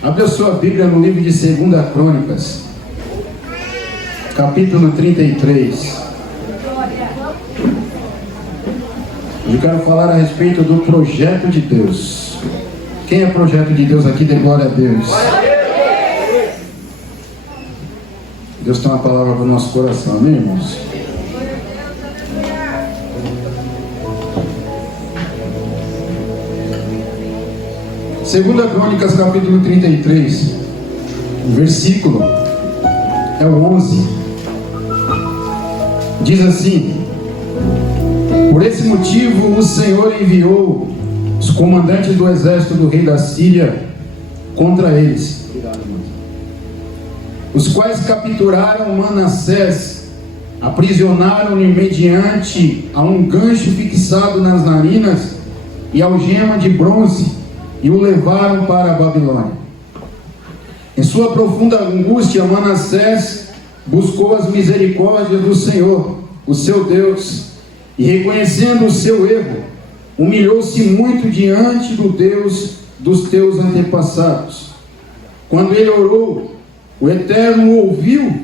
Abra sua Bíblia no livro de 2 Crônicas, capítulo 33. Eu quero falar a respeito do projeto de Deus. Quem é projeto de Deus aqui? Dê glória a Deus. Deus tem uma palavra para o nosso coração, amém, irmãos? Segunda Crônicas, capítulo 33, o versículo é o 11. Diz assim: por esse motivo o Senhor enviou os comandantes do exército do rei da Síria contra eles, os quais capturaram Manassés, aprisionaram-no mediante a um gancho fixado nas narinas e algema de bronze, e o levaram para a Babilônia. Em sua profunda angústia, Manassés buscou as misericórdias do Senhor, o seu Deus, e reconhecendo o seu erro, humilhou-se muito diante do Deus dos teus antepassados. Quando ele orou, o Eterno ouviu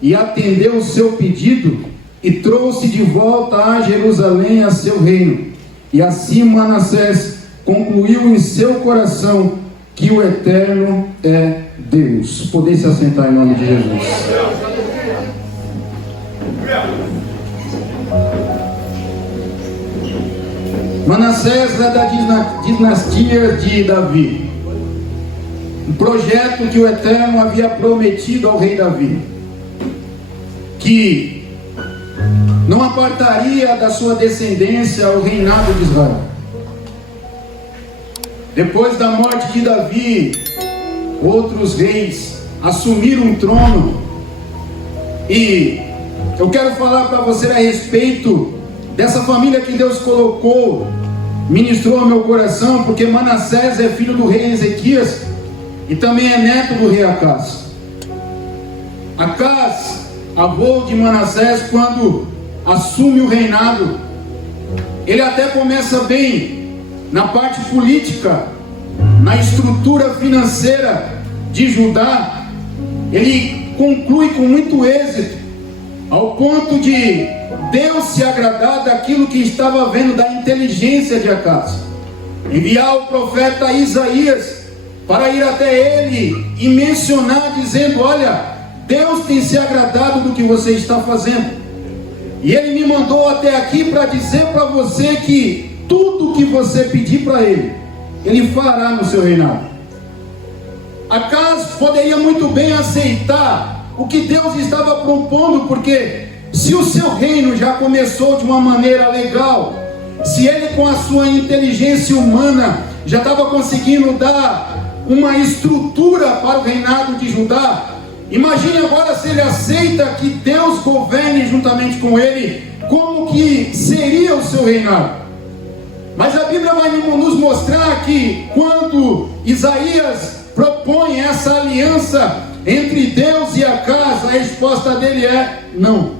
e atendeu o seu pedido e trouxe de volta a Jerusalém a seu reino. E assim Manassés concluiu em seu coração que o Eterno é Deus. Poder se assentar em nome de Jesus. Manassés é da dinastia de Davi. Um projeto que o Eterno havia prometido ao rei Davi, que não apartaria da sua descendência o reinado de Israel. Depois da morte de Davi, outros reis assumiram o trono. E eu quero falar para você a respeito dessa família que Deus colocou, ministrou ao meu coração, porque Manassés é filho do rei Ezequias e também é neto do rei Acaz. Acaz, avô de Manassés, quando assume o reinado, ele até começa bem na parte política, na estrutura financeira de Judá. Ele conclui com muito êxito, ao ponto de Deus se agradar daquilo que estava vendo, da inteligência de Acaz, enviar o profeta Isaías para ir até ele e mencionar, dizendo: olha, Deus tem se agradado do que você está fazendo, e ele me mandou até aqui para dizer para você que tudo que você pedir para ele, ele fará no seu reinado. Acaz poderia muito bem aceitar o que Deus estava propondo, porque se o seu reino já começou de uma maneira legal, se ele com a sua inteligência humana já estava conseguindo dar uma estrutura para o reinado de Judá, imagine agora se ele aceita que Deus governe juntamente com ele, como que seria o seu reinado. Mas a Bíblia vai nos mostrar que quando Isaías propõe essa aliança entre Deus e Acaz, a resposta dele é não.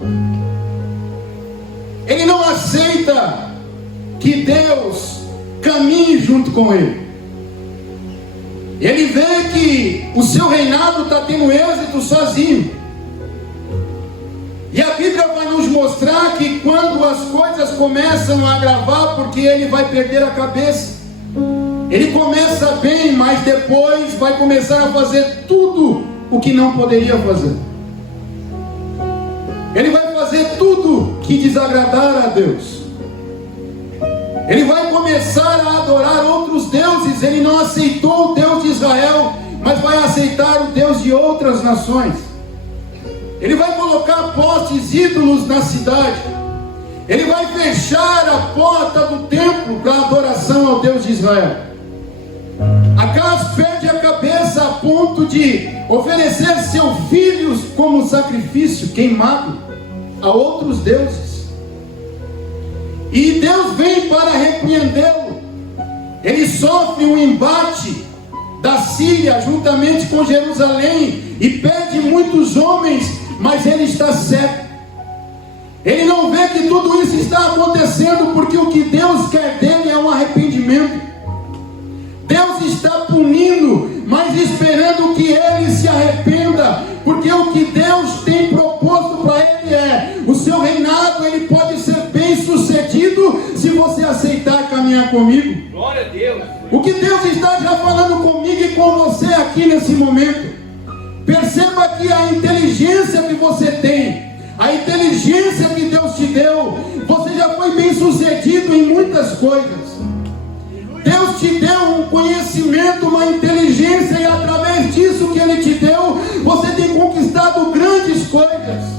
Ele não aceita que Deus caminhe junto com ele. Ele vê que o seu reinado está tendo êxito sozinho. E a Bíblia vai nos mostrar que quando as coisas começam a agravar, porque ele vai perder a cabeça. Ele começa bem, mas depois vai começar a fazer tudo o que não poderia fazer. Ele vai fazer tudo que desagradar a Deus. Ele vai começar a adorar outros deuses. Ele não aceitou o Deus de Israel, mas vai aceitar o Deus de outras nações. Ele vai colocar postes ídolos na cidade. Ele vai fechar a porta do templo para adoração ao Deus de Israel. Acaz perde a cabeça a ponto de oferecer seus filhos como sacrifício queimado a outros deuses. E Deus vem para repreendê-lo. Ele sofre um embate da Síria juntamente com Jerusalém e perde muitos homens, mas ele está cego. Ele não vê que tudo isso está acontecendo porque o que Deus quer dele é um arrependimento. Deus está punindo, mas esperando que ele se arrependa, porque o que Deus tem proposto para ele é: o seu reinado ele pode ser bem sucedido se você aceitar caminhar comigo. Glória a Deus. O que Deus está já falando comigo e com você aqui nesse momento, perceba que a inteligência que você tem, a inteligência que Deus te deu, você já foi bem sucedido em muitas coisas. Deus te deu um conhecimento, uma inteligência, e através disso que Ele te deu, você tem conquistado grandes coisas.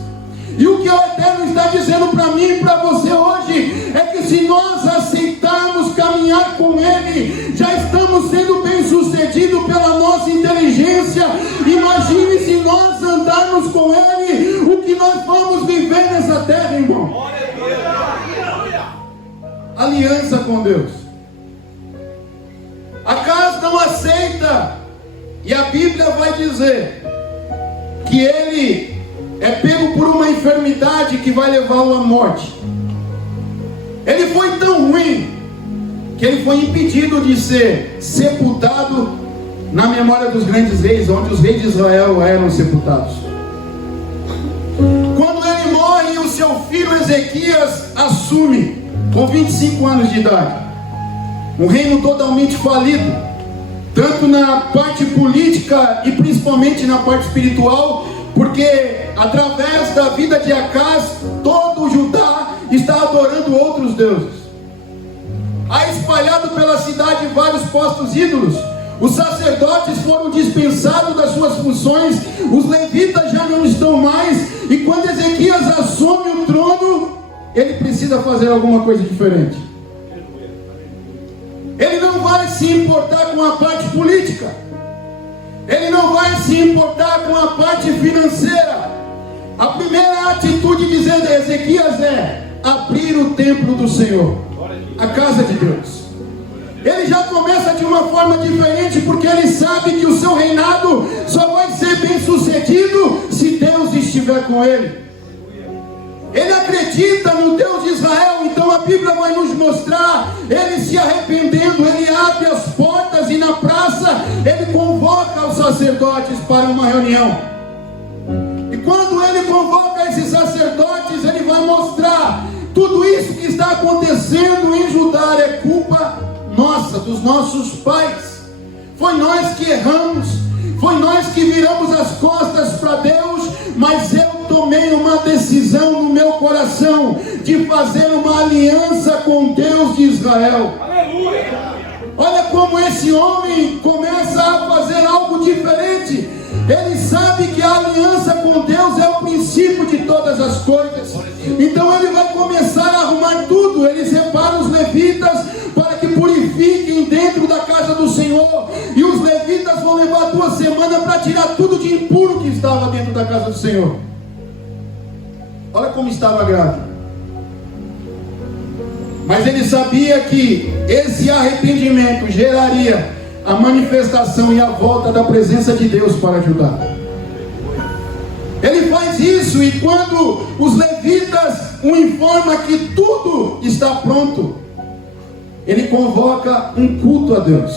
E o que o Eterno está dizendo para mim e para você hoje é que se nós aceitarmos caminhar com Ele, já estamos sendo bem sucedidos pela nossa inteligência. Imagine se nós andarmos com Ele, o que nós vamos viver nessa terra, irmão. Aliança com Deus. Acas não aceita, e a Bíblia vai dizer que ele é pego por uma enfermidade que vai levá-lo à morte. Ele foi tão ruim que ele foi impedido de ser sepultado na memória dos grandes reis, onde os reis de Israel eram sepultados. Quando ele morre, o seu filho Ezequias assume com 25 anos de idade. Um reino totalmente falido, tanto na parte política e principalmente na parte espiritual, porque através da vida de Acas, todo o Judá está adorando outros deuses. Há espalhado pela cidade vários postos ídolos. Os sacerdotes foram dispensados das suas funções, os levitas já não estão mais, e quando Ezequias assume o trono, ele precisa fazer alguma coisa diferente. Ele não vai se importar com a parte política, ele não vai se importar com a parte financeira. A primeira atitude de Ezequias é abrir o templo do Senhor, a casa de Deus. Ele já começa de uma forma diferente, porque ele sabe que o seu reinado só vai ser bem sucedido se Deus estiver com ele. Ele acredita no Deus de Israel, então a Bíblia vai nos mostrar ele se arrependendo. Ele abre as portas e na praça ele convoca os sacerdotes para uma reunião. E quando ele convoca esses sacerdotes, ele vai mostrar: tudo isso que está acontecendo em Judá é culpa nossa, dos nossos pais. Foi nós que erramos, foi nós que viramos as costas para Deus, mas eu tomei uma decisão no meu coração de fazer uma aliança com Deus de Israel. Aleluia! Olha como esse homem começa a fazer algo diferente. Ele sabe que a aliança com Deus é o princípio de todas as coisas. Então ele vai começar a arrumar tudo. Ele separa os levitas para que purifiquem dentro da casa do Senhor. E os levitas vão levar 2 semanas para tirar tudo de impuro que estava dentro da casa do Senhor. Olha como estava grave. Mas ele sabia que esse arrependimento geraria a manifestação e a volta da presença de Deus para ajudar. Ele faz isso, e quando os levitas o informam que tudo está pronto, ele convoca um culto a Deus.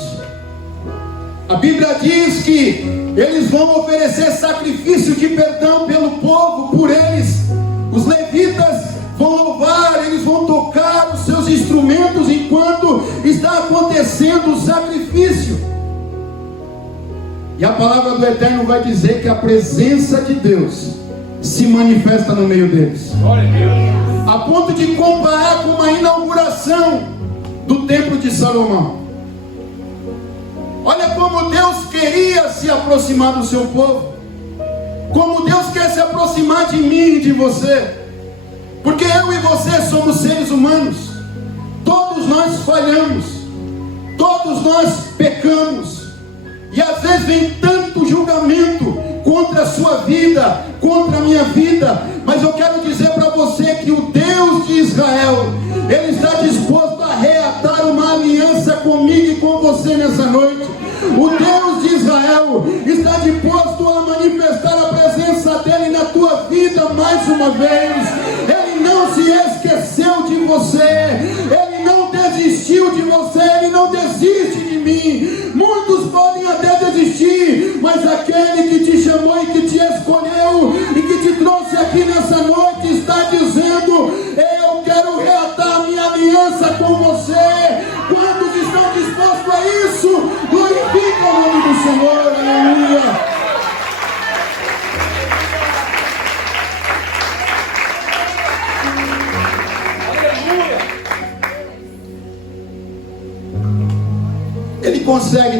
A Bíblia diz que eles vão oferecer sacrifício de perdão pelo povo, por eles. Os levitas vão louvar, eles vão tocar os seus instrumentos enquanto está acontecendo o sacrifício. E a palavra do Eterno vai dizer que a presença de Deus se manifesta no meio deles, a ponto de comparar com uma inauguração do templo de Salomão. Olha como Deus queria se aproximar do seu povo, como Deus quer se aproximar de mim e de você. Porque eu e você somos seres humanos, todos nós falhamos, todos nós pecamos, e às vezes vem tanto julgamento contra a sua vida, contra a minha vida, mas eu quero dizer para você que o Deus de Israel, Ele está disposto a reatar uma aliança comigo e com você nessa noite. O Deus de Israel está disposto a manifestar a presença dEle na tua vida mais uma vez. Ele não se esqueceu de você, Ele não desistiu de você, Ele não desiste de mim. Muitos podem até desistir,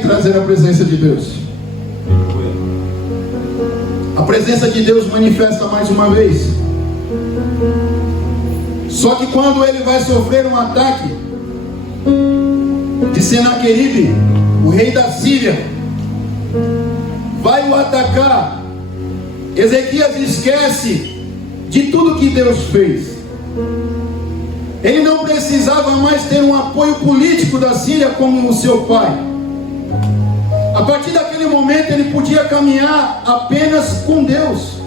trazer a presença de Deus. A presença de Deus manifesta mais uma vez. Só que quando ele vai sofrer um ataque de Senaqueribe, o rei da Síria, vai o atacar, Ezequias esquece de tudo que Deus fez. Ele não precisava mais ter um apoio político da Síria como o seu pai. A partir daquele momento ele podia caminhar apenas com Deus.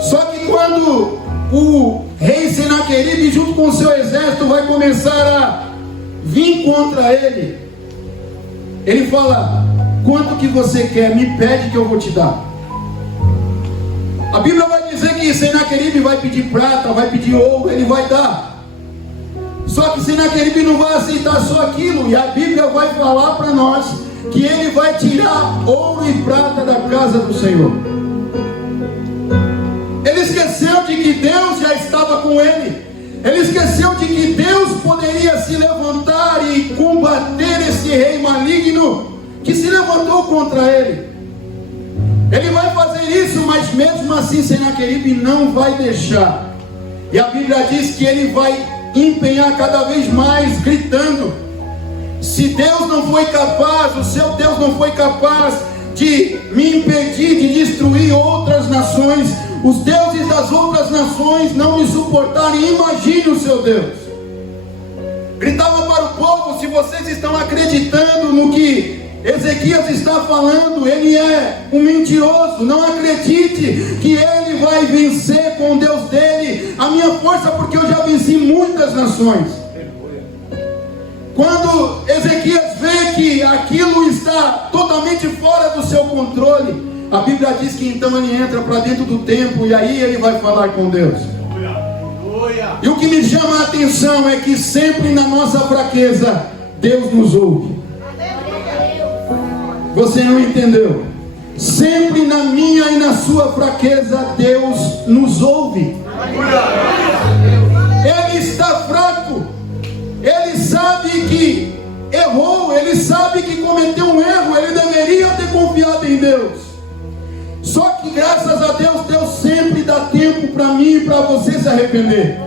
Só que quando o rei Senaqueribe, junto com o seu exército, vai começar a vir contra ele, ele fala: quanto que você quer? Me pede que eu vou te dar. A Bíblia vai dizer que Senaqueribe vai pedir prata, vai pedir ouro, ele vai dar. Só que Senaqueribe não vai aceitar só aquilo, e a Bíblia vai falar para nós que ele vai tirar ouro e prata da casa do Senhor. Ele esqueceu de que Deus já estava com ele. Ele esqueceu de que Deus poderia se levantar e combater esse rei maligno que se levantou contra ele. Ele vai fazer isso, mas mesmo assim Senaqueribe não vai deixar. E a Bíblia diz que ele vai empenhar cada vez mais, gritando: se Deus não foi capaz, o seu Deus não foi capaz de me impedir de destruir outras nações, os deuses das outras nações não me suportarem, imagine o seu Deus. Gritava para o povo: se vocês estão acreditando no que Ezequias está falando, ele é um mentiroso. Não acredite que ele vai vencer com o Deus dele a minha força, porque eu já venci muitas nações. Quando Ezequias vê que aquilo está totalmente fora do seu controle, a Bíblia diz que então ele entra para dentro do templo e aí ele vai falar com Deus. E o que me chama a atenção é que sempre na nossa fraqueza Deus nos ouve. Você não entendeu? Sempre na minha e na sua fraqueza Deus nos ouve. Ele está fraco, ele sabe que errou, ele sabe que cometeu um erro, ele deveria ter confiado em Deus. Só que graças a Deus, Deus sempre dá tempo para mim e para você se arrepender.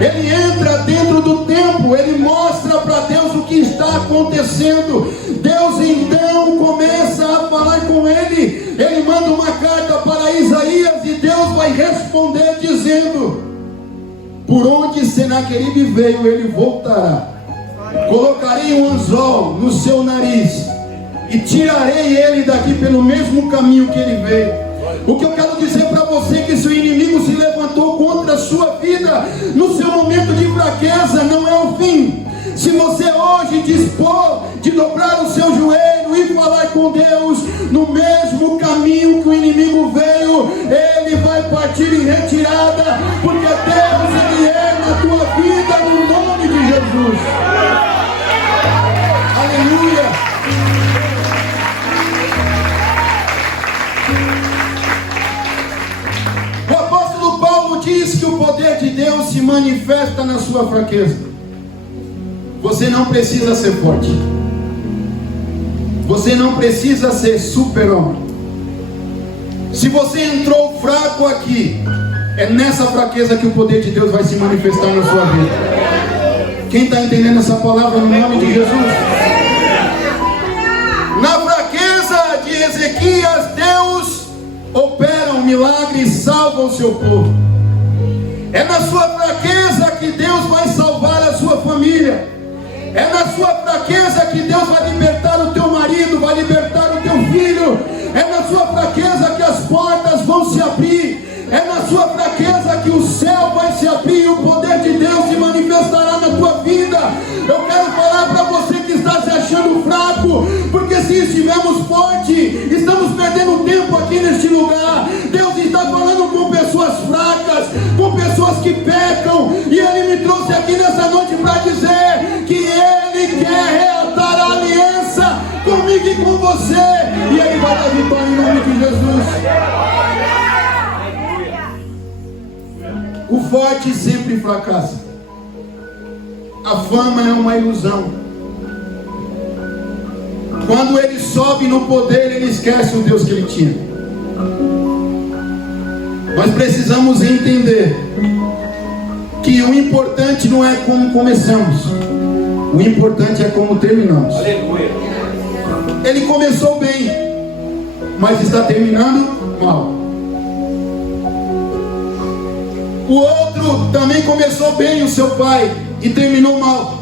Ele entra dentro do templo, ele mostra para Deus o que está acontecendo. Deus então começa a falar com ele. Ele manda uma carta para Isaías e Deus vai responder dizendo: por onde Senaqueribe veio, ele voltará. Colocarei um anzol no seu nariz e tirarei ele daqui pelo mesmo caminho que ele veio. O que eu quero dizer para você é que se o inimigo se levantou contra a sua vida no seu momento de fraqueza, não é o fim. Se você hoje dispor de dobrar o seu joelho e falar com Deus no mesmo caminho que o inimigo veio, ele vai partir em retirada, porque Deus, ele é na tua vida, no nome de Jesus. Aleluia. Diz que o poder de Deus se manifesta na sua fraqueza. Você não precisa ser forte. Você não precisa ser super-homem. Se você entrou fraco aqui, é nessa fraqueza que o poder de Deus vai se manifestar na sua vida. Quem está entendendo essa palavra no nome de Jesus? Na fraqueza de Ezequias, Deus opera um milagre e salva o seu povo. É na sua fraqueza que Deus vai salvar a sua família. É na sua fraqueza que Deus vai libertar o teu marido, vai libertar o teu filho. É na sua fraqueza que as portas vão se abrir. É na sua fraqueza que o céu vai se abrir e o poder de Deus se manifestará na tua vida. Eu quero falar para você que está se achando fraco, porque se estivermos fortes, estamos perdendo tempo aqui neste lugar. Deus está falando com pessoas fracas, com pessoas que pecam, e Ele me trouxe aqui nessa noite para dizer que Ele quer reatar a aliança comigo e com você, e Ele vai dar vitória em nome de Jesus. O forte sempre fracassa. A fama é uma ilusão. quando ele sobe no poder, ele esquece o Deus que ele tinha. Nós precisamos entender que o importante não é como começamos, o importante é como terminamos. Ele começou bem, mas está terminando mal. O outro também começou bem, o seu pai, e terminou mal.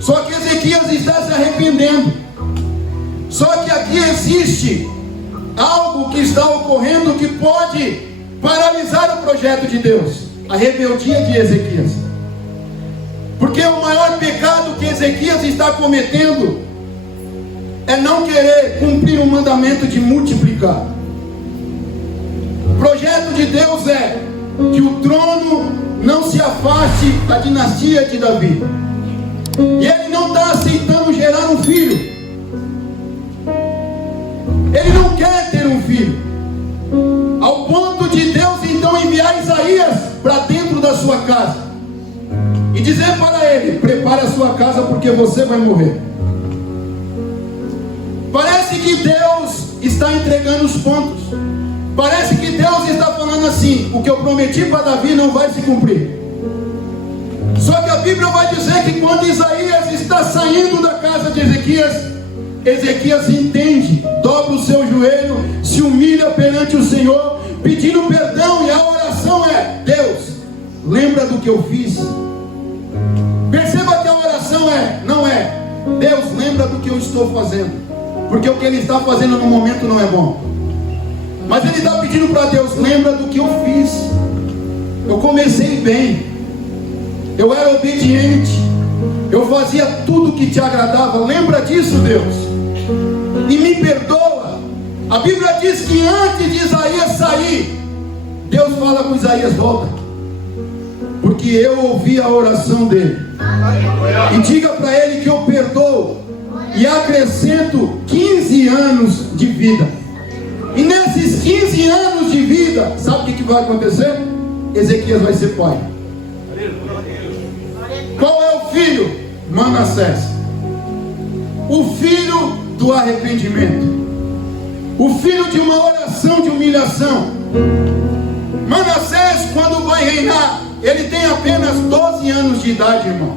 Só que Ezequias está se arrependendo. Só que aqui existe algo que está ocorrendo que pode paralisar o projeto de Deus: a rebeldia de Ezequias. Porque o maior pecado que Ezequias está cometendo é não querer cumprir o mandamento de multiplicar. O projeto de Deus é que o trono não se afaste da dinastia de Davi. E ele não está aceitando gerar um filho. Ele não quer ter um filho, ao ponto de Deus então enviar Isaías para dentro da sua casa e dizer para ele: prepare a sua casa porque você vai morrer. Parece que Deus está entregando os pontos. Parece que Deus está falando assim: o que eu prometi para Davi não vai se cumprir. Só que a Bíblia vai dizer que quando Isaías está saindo da casa de Ezequias, Ezequias entende, dobra o seu joelho, se humilha perante o Senhor, pedindo perdão, e a oração é: Deus, lembra do que eu fiz. Perceba que a oração não é Deus, lembra do que eu estou fazendo, porque o que ele está fazendo no momento não é bom. Mas ele está pedindo para Deus: lembra do que eu fiz. Eu comecei bem, eu era obediente, eu fazia tudo que te agradava. Lembra disso, Deus, e me perdoa. A Bíblia diz que antes de Isaías sair, Deus fala com Isaías: volta, porque eu ouvi a oração dele, e diga para ele que eu perdoo e acrescento 15 anos de vida. E nesses 15 anos de vida, sabe o que vai acontecer? Ezequias vai ser pai. Qual é o filho? Manassés, o filho do arrependimento, o filho de uma oração de humilhação. Manassés, quando vai reinar, ele tem apenas 12 anos de idade, irmão.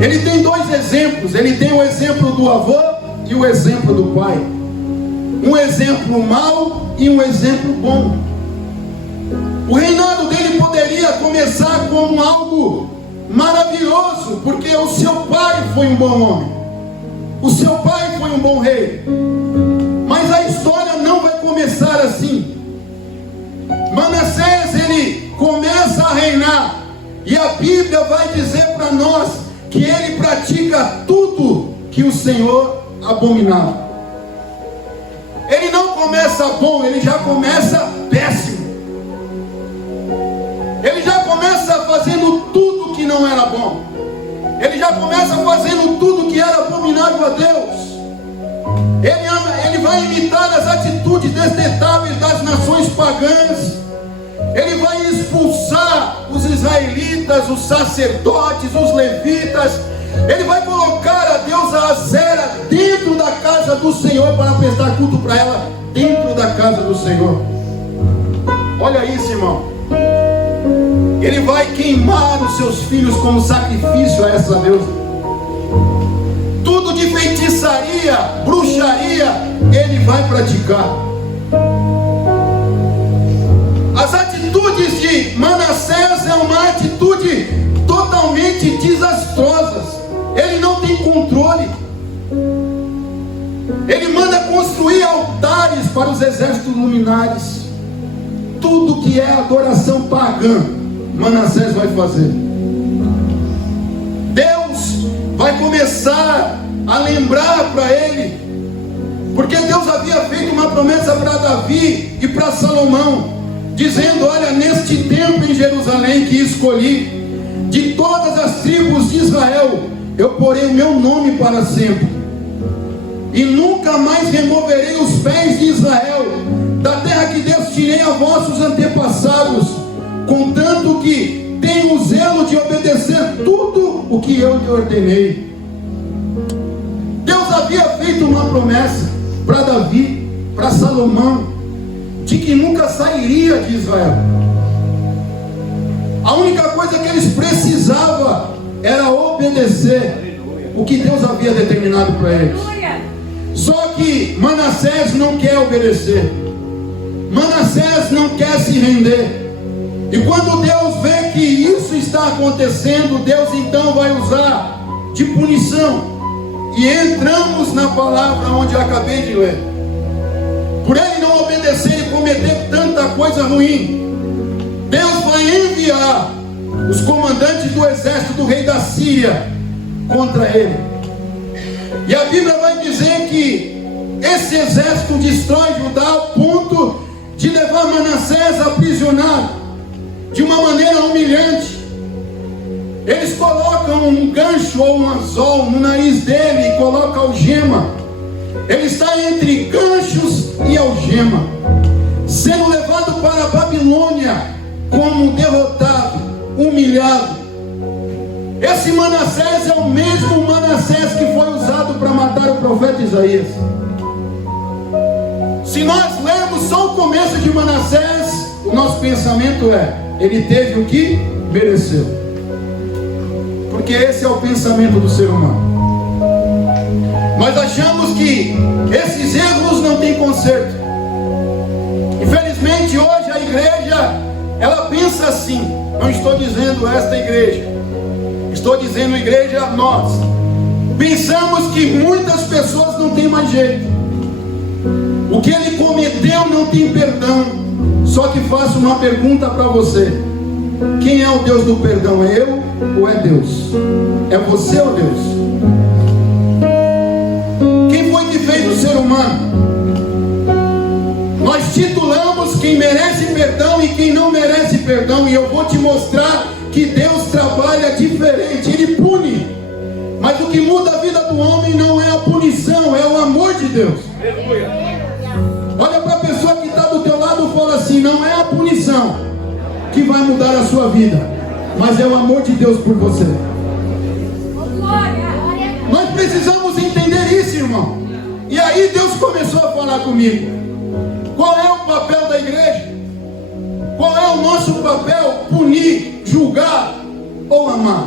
Ele tem dois exemplos. Ele tem o exemplo do avô e o exemplo do pai. Um exemplo mau e um exemplo bom. O reinado dele poderia começar como algo maravilhoso, porque o seu pai foi um bom homem, o seu pai foi um bom rei. Mas a história não vai começar assim. Manassés, ele começa a reinar, e a Bíblia vai dizer para nós que ele pratica tudo que o Senhor abominava. Ele não começa bom, ele já começa péssimo. Ele já começa fazendo tudo que não era bom. Ele já começa fazendo tudo que era abominável a Deus. Ele vai imitar as atitudes detestáveis das nações pagãs. Ele vai expulsar os israelitas, os sacerdotes, os levitas. Ele vai colocar a deusa Azera dentro da casa do Senhor para prestar culto para ela dentro da casa do Senhor. Olha isso, irmão. Ele vai queimar os seus filhos como sacrifício a essa deusa. Tudo de feitiçaria, bruxaria, ele vai praticar. As atitudes de Manassés é uma atitude totalmente desastrosas. Ele não tem controle. Ele manda construir altares para os exércitos luminares. Tudo que é adoração pagã, Manassés vai fazer. Deus vai começar a lembrar para ele, porque Deus havia feito uma promessa para Davi e para Salomão, dizendo: olha, neste tempo em Jerusalém que escolhi, de todas as tribos de Israel, eu porei o meu nome para sempre, e nunca mais removerei os pés de Israel da terra que destinei a vossos antepassados, contanto que tenho o zelo de obedecer tudo o que eu lhe ordenei. feito uma promessa para Davi, para Salomão, de que nunca sairia de Israel. A única coisa que eles precisavam era obedecer o que Deus havia determinado para eles. Só que Manassés não quer obedecer, Manassés não quer se render. E quando Deus vê que isso está acontecendo, Deus então vai usar de punição. E entramos na palavra onde eu acabei de ler. Por ele não obedecer e cometer tanta coisa ruim, Deus vai enviar os comandantes do exército do rei da Síria contra ele. E a Bíblia vai dizer que esse exército destrói Judá ao ponto de levar Manassés aprisionado de uma maneira humilhante. Eles colocam um gancho ou um anzol no nariz dele e colocam algema. Ele está entre ganchos e algema, sendo levado para a Babilônia como derrotado, humilhado. Esse Manassés é o mesmo Manassés que foi usado para matar o profeta Isaías. Se nós lermos só o começo de Manassés, o nosso pensamento é: ele teve o que mereceu. Porque esse é o pensamento do ser humano. Nós achamos que esses erros não têm conserto. Infelizmente hoje a igreja, ela pensa assim. Não estou dizendo esta igreja, estou dizendo igreja nós. Pensamos que muitas pessoas não têm mais jeito. O que ele cometeu não tem perdão. Só que faço uma pergunta para você: quem é o Deus do perdão? É eu ou é Deus? É você ou Deus? Quem foi que fez o ser humano? Nós titulamos quem merece perdão e quem não merece perdão. E eu vou te mostrar que Deus trabalha diferente. Ele pune, mas o que muda a vida do homem não é a punição, é o amor de Deus. Olha para a pessoa que está do teu lado e fala assim: não é a punição que vai mudar a sua vida, mas é o amor de Deus por você. Nós precisamos entender isso, irmão. E aí Deus começou a falar comigo: qual é o papel da igreja? Qual é o nosso papel? Punir, julgar ou amar?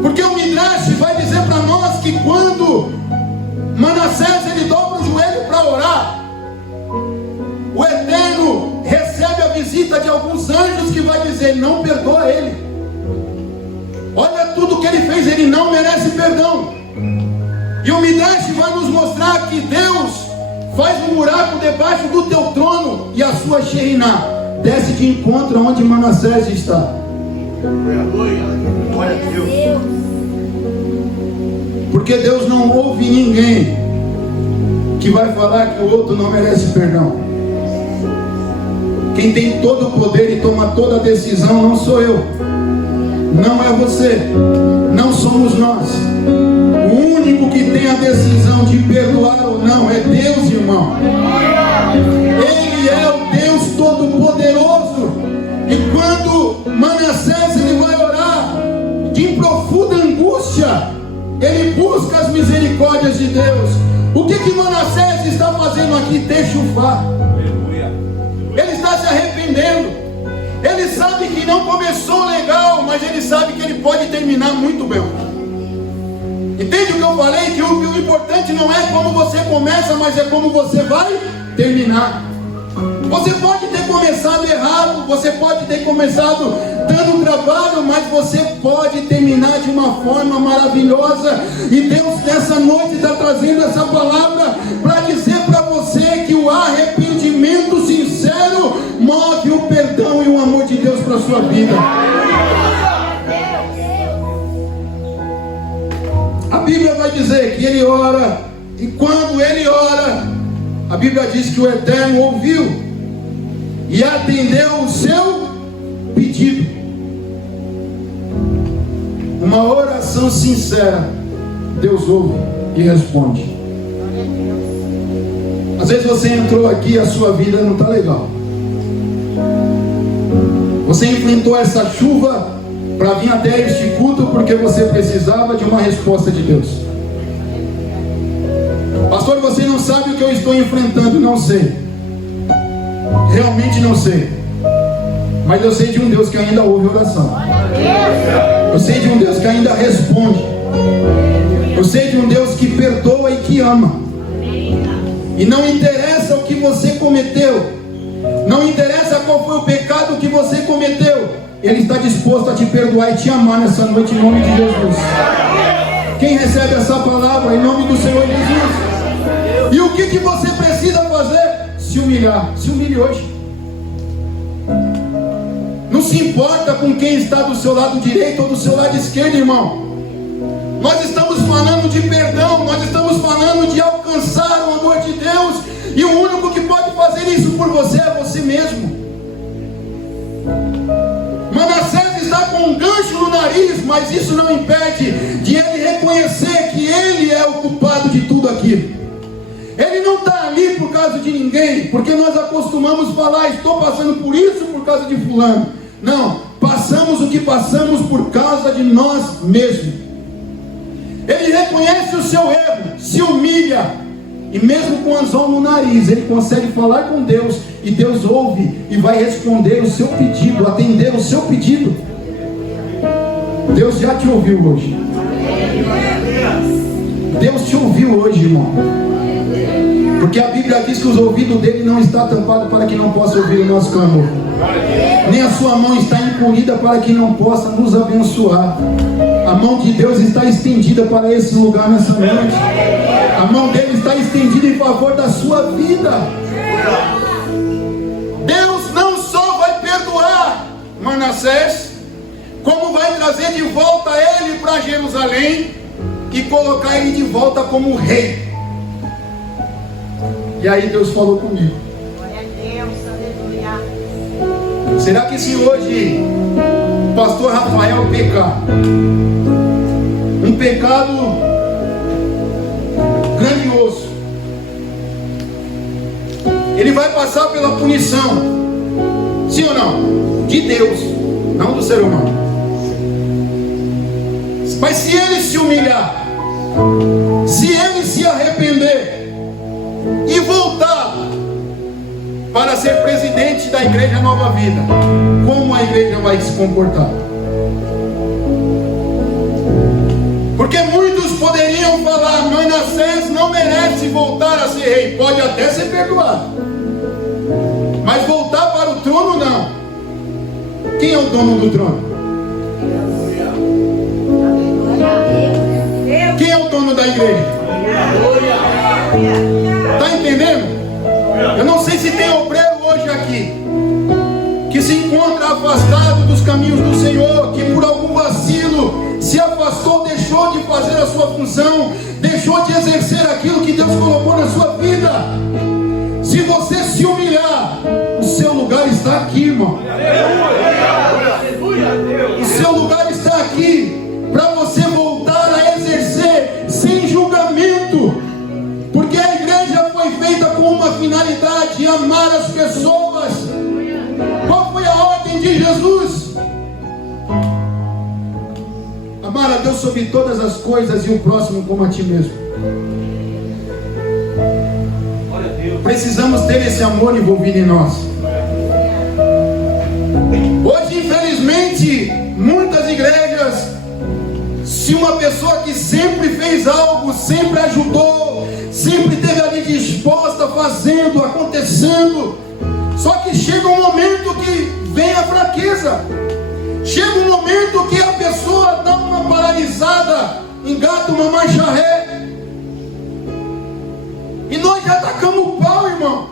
Porque o Midrash vai dizer para nós que quando Manassés ele dobra o joelho para orar, o Eterno recebe a visita de alguns anjos que vai dizer: não perdoa ele. Olha tudo que ele fez, ele não merece perdão. E o Midrash vai nos mostrar que Deus faz um buraco debaixo do teu trono e a sua Sheriná desce de encontro aonde Manassés está. Glória a Deus. Porque Deus não ouve ninguém que vai falar que o outro não merece perdão. Quem tem todo o poder e toma toda a decisão não sou eu, não é você, não somos nós. O único que tem a decisão de perdoar ou não é Deus, irmão. Ele é o Deus Todo-Poderoso. E quando Manassés ele vai orar de profunda angústia, ele busca as misericórdias de Deus. O que Manassés está fazendo aqui? Techuvá. Ele está se arrependendo. Ele sabe que não começou legal, mas ele sabe que ele pode terminar muito bem. Entende o que eu falei? Que o importante não é como você começa, mas é como você vai terminar. Você pode ter começado errado, você pode ter começado dando trabalho, mas você pode terminar de uma forma maravilhosa. E Deus nessa noite está trazendo essa palavra para dizer para você que o arrependimento sincero move o perdão e o amor de Deus para a sua vida. A Bíblia vai dizer que ele ora, e quando ele ora, a Bíblia diz que o Eterno ouviu e atendeu o seu pedido. Uma oração sincera, Deus ouve e responde. Às vezes você entrou aqui e a sua vida não está legal. Você enfrentou essa chuva para vir até este culto porque você precisava de uma resposta de Deus. Pastor, você não sabe o que eu estou enfrentando. Não sei, realmente não sei, mas eu sei de um Deus que ainda ouve oração. Eu sei de um Deus que ainda responde. Eu sei de um Deus que perdoa e que ama. E não interessa o que você cometeu, não interessa qual foi o pecado que você cometeu, Ele está disposto a te perdoar e te amar nessa noite, em nome de Jesus. Quem recebe essa palavra em nome do Senhor Jesus? E o que você precisa fazer? Se humilhar. Se humilhe hoje. Não se importa com quem está do seu lado direito ou do seu lado esquerdo, irmão. Nós estamos falando de perdão, nós estamos falando de alcançar o amor de Deus, e o único que pode fazer isso por você é você mesmo. Manassés está com um gancho no nariz, mas isso não impede de ele reconhecer que ele é o culpado de tudo aquilo. Ele não está ali por causa de ninguém, porque nós acostumamos falar, estou passando por isso por causa de fulano. Não, passamos o que passamos por causa de nós mesmos. Ele reconhece o seu erro, se humilha, e mesmo com anzol no nariz, ele consegue falar com Deus, e Deus ouve e vai responder o seu pedido, atender o seu pedido. Deus já te ouviu hoje. Deus te ouviu hoje, irmão. Porque a Bíblia diz que os ouvidos dele não estão tampados para que não possa ouvir o nosso clamor, nem a sua mão está encolhida para que não possa nos abençoar. A mão de Deus está estendida para esse lugar nessa noite. A mão dele está estendida em favor da sua vida. Deus não só vai perdoar Manassés, como vai trazer de volta ele para Jerusalém e colocar ele de volta como rei. E aí Deus falou comigo. Glória a Deus, aleluia. Será que se hoje o pastor Rafael pecar, um pecado grandioso, ele vai passar pela punição, sim ou não? De Deus, não do ser humano. Mas se ele se humilhar, se ele se arrepender e voltar para ser presidente da Igreja Nova Vida, como a igreja vai se comportar? Porque muitos poderiam falar, Manassés não merece voltar a ser rei. Pode até ser perdoado, mas voltar para o trono não. Quem é o dono do trono? Quem é o dono da igreja? Está entendendo? Eu não sei se tem obreiro hoje aqui que se encontra afastado dos caminhos do Senhor, que por algum vacilo se afastou, deixou de fazer a sua função, deixou de exercer aquilo que Deus colocou na sua vida. Se você se humilhar, o seu lugar está aqui, irmão. O seu lugar está aqui para você voltar a exercer sem julgamento, porque a igreja foi feita com uma finalidade: amar as pessoas. Qual foi a ordem de Jesus? Amar a Deus sobre todas as coisas e o próximo como a ti mesmo. Precisamos ter esse amor envolvido em nós. Hoje, infelizmente, muitas igrejas, se uma pessoa que sempre fez algo, sempre ajudou, sempre esteve ali disposta, fazendo, acontecendo, só que chega um momento que vem a fraqueza, chega um momento que a pessoa dá uma paralisada, engata uma marcha ré, e nós já tacamos o pau, irmão.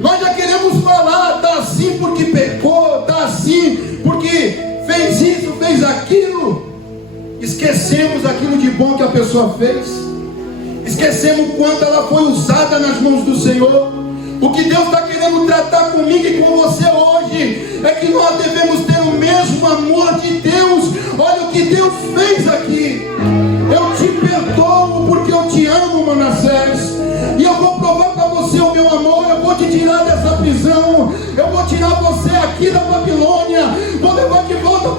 Nós já queremos falar, tá assim porque pecou, tá assim porque fez isso, fez aquilo. Esquecemos aquilo de bom que a pessoa fez. Esquecemos o quanto ela foi usada nas mãos do Senhor. O que Deus está querendo tratar comigo e com você hoje é que nós devemos ter o mesmo amor de Deus. Olha o que Deus fez aqui. Eu te perdoo porque eu te amo, Manassés. E eu vou provar para você o meu amor. Eu vou te tirar dessa prisão. Eu vou tirar você aqui da Babilônia. Vou levar de volta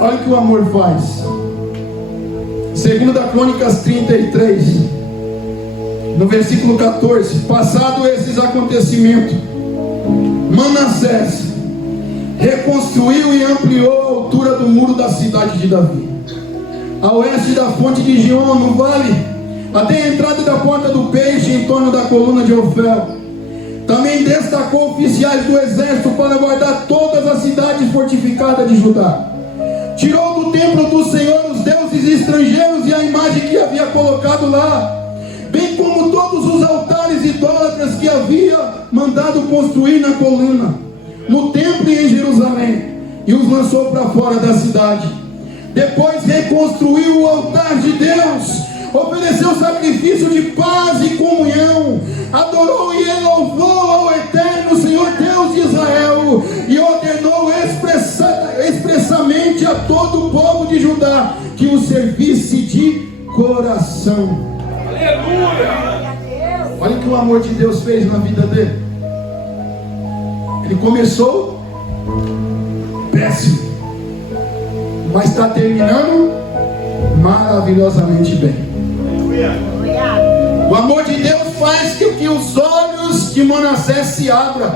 olha o que o amor faz. 2 Crônicas 33, no versículo 14: passado esses acontecimentos, Manassés reconstruiu e ampliou a altura do muro da cidade de Davi, a oeste da fonte de Gion, no vale, até a entrada da porta do peixe, em torno da coluna de Ofel. Também destacou oficiais do exército para guardar todas as cidades fortificadas de Judá. Tirou do templo do Senhor os deuses estrangeiros e a imagem que havia colocado lá, bem como todos os altares idólatras que havia mandado construir na coluna, no templo e em Jerusalém, e os lançou para fora da cidade. Depois reconstruiu o altar de Deus, ofereceu sacrifício de paz e comunhão, adorou e louvou ao eterno Senhor Deus de Israel, e ordenou expressamente a todo o povo de Judá que o servisse de coração. Aleluia! Olha o que o amor de Deus fez na vida dele. Ele começou péssimo, mas está terminando maravilhosamente bem. O amor de Deus faz com que os olhos de Manassés se abram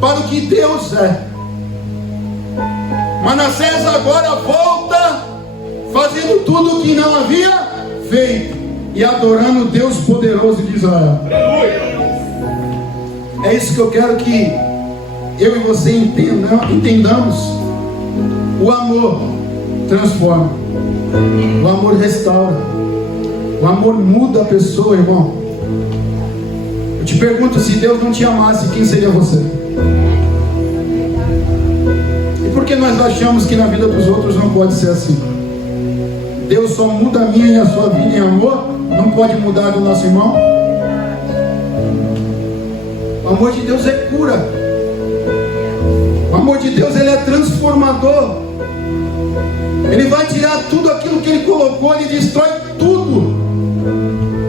para o que Deus é. Manassés agora volta fazendo tudo o que não havia feito e adorando o Deus poderoso de Israel. É isso que eu quero que eu e você entendamos. O amor transforma, o amor restaura, o amor muda a pessoa, irmão. Eu te pergunto, se Deus não te amasse, quem seria você? E por que nós achamos que na vida dos outros não pode ser assim? Deus só muda a minha e a sua vida em amor, não pode mudar do nosso irmão? O amor de Deus é cura. O amor de Deus, ele é transformador. Ele vai tirar tudo aquilo que ele colocou, ele destrói tudo,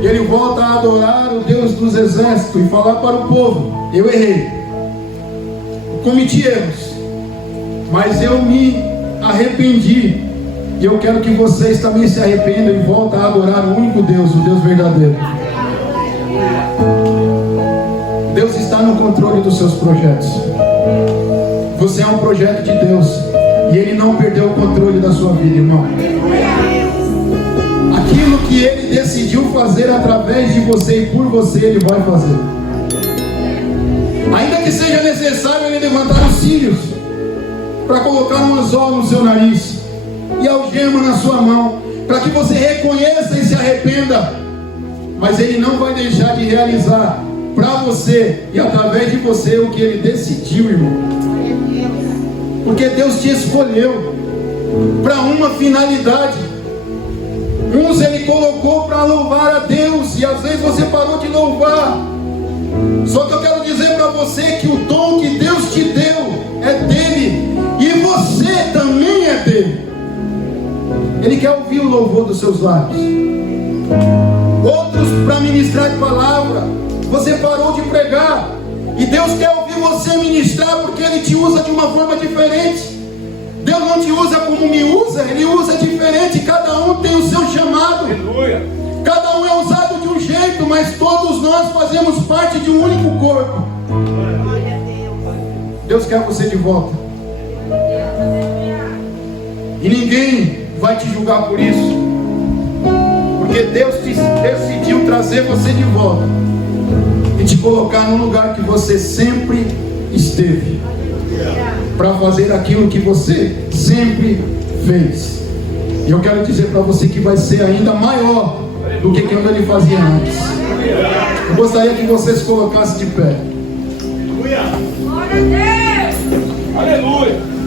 e ele volta a adorar o Deus dos exércitos e falar para o povo: eu errei, eu cometi erros, mas eu me arrependi, e eu quero que vocês também se arrependam e voltem a adorar o único Deus, o Deus verdadeiro. Deus está no controle dos seus projetos. Você é um projeto de Deus, e Ele não perdeu o controle da sua vida, irmão. Aquilo que Ele decidiu fazer através de você e por você, Ele vai fazer. Ainda que seja necessário Ele levantar os cílios para colocar um anzol no seu nariz e algema na sua mão, para que você reconheça e se arrependa, mas Ele não vai deixar de realizar para você e através de você o que Ele decidiu, irmão. Porque Deus te escolheu para uma finalidade. Uns Ele colocou para louvar a Deus, e às vezes você parou de louvar. Só que eu quero dizer para você que o dom que Deus te deu é dele, e você também é dele. Ele quer ouvir o louvor dos seus lábios. Outros para ministrar palavra. Você parou de pregar, e Deus quer ouvir você ministrar, porque Ele te usa de uma forma diferente. Deus não te usa como me usa, Ele usa diferente. Cada um tem o seu chamado. Aleluia. Cada um é usado de um jeito, mas todos nós fazemos parte de um único corpo. Deus quer você de volta, e ninguém vai te julgar por isso, porque Deus decidiu trazer você de volta e te colocar no lugar que você sempre esteve, para fazer aquilo que você sempre fez. E eu quero dizer para você que vai ser ainda maior do que quando Ele fazia antes. Eu gostaria que você se colocasse de pé. Aleluia. Aleluia.